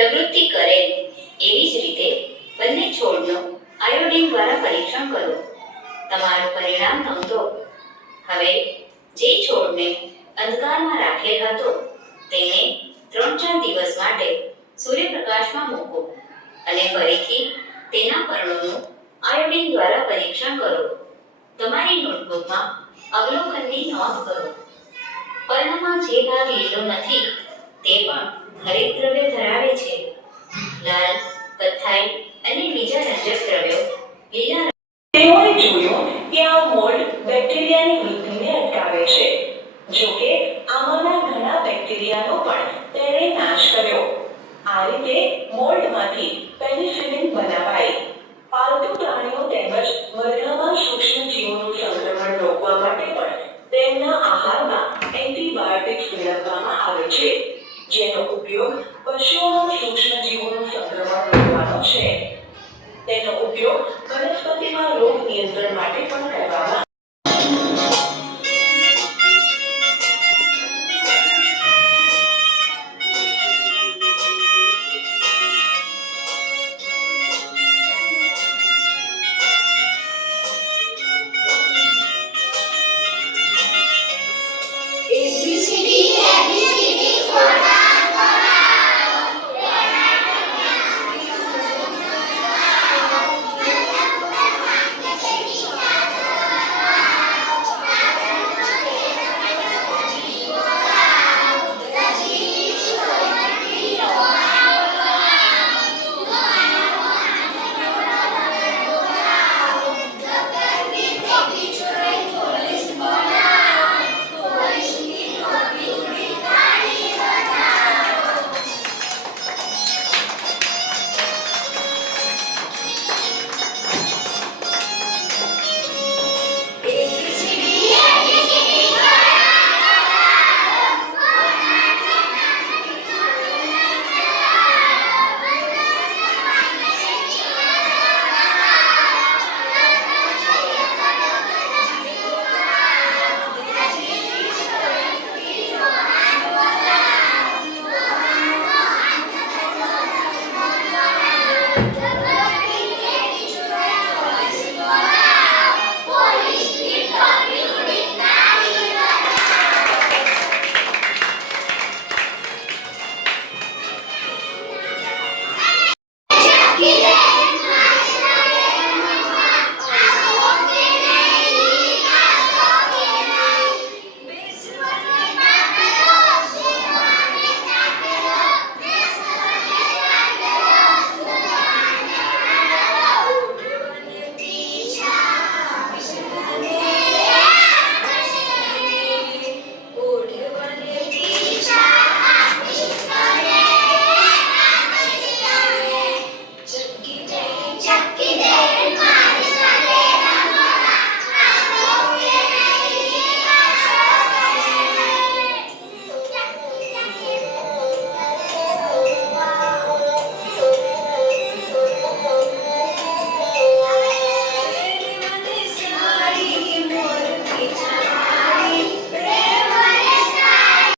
પ્રવૃત્તિ કરેલ એવી જ રીતે બંને છોડનું આયોડિન દ્વારા પરીક્ષણ કરો. તમારું પરિણામ નોંધો. હવે જે છોડને અંધકારમાં રાખેલ હતો તેને 3-4 દિવસ માટે સૂર્યપ્રકાશમાં મૂકો અને ફરીથી તેના પર્ણોનું આયોડિન દ્વારા પરીક્ષણ કરો. તમારી નોટબુકમાં અવલોકનની નોંધ કરો. પર્ણમાં જે ભાગ લીલો નથી તે પણ હરિતદ્રવ્ય ધરાવે છે. લાલ, કથ્થાઈ અને બીજા રંજક દ્રવ્યો લીલા. તેઓએ જોયું કે આ મોલ્ડ બેક્ટેરિયાની વૃદ્ધિને અટકાવે છે. જો કે આમાંના ઘણા બેક્ટેરિયાનો પણ તેણે નાશ કર્યો. આ રીતે મોલ્ડમાંથી પેનિસિલિન બનાવાઈ. પાલતુ પ્રાણીઓ તેમજ મરઘામાં સૂક્ષ્મ જીવોનું સંક્રમણ રોકવા માટે પણ તેમના આહારમાં એન્ટીબાયોટિક્સ મેળવવામાં આવે છે, જેનો ઉપયોગ પશુઓમાં સૂક્ષ્મ જીવોનું સંક્રમણ રોકવાનો છે. તેનો ઉપયોગ વનસ્પતિમાં રોગ નિયંત્રણ માટે પણ કરવામાં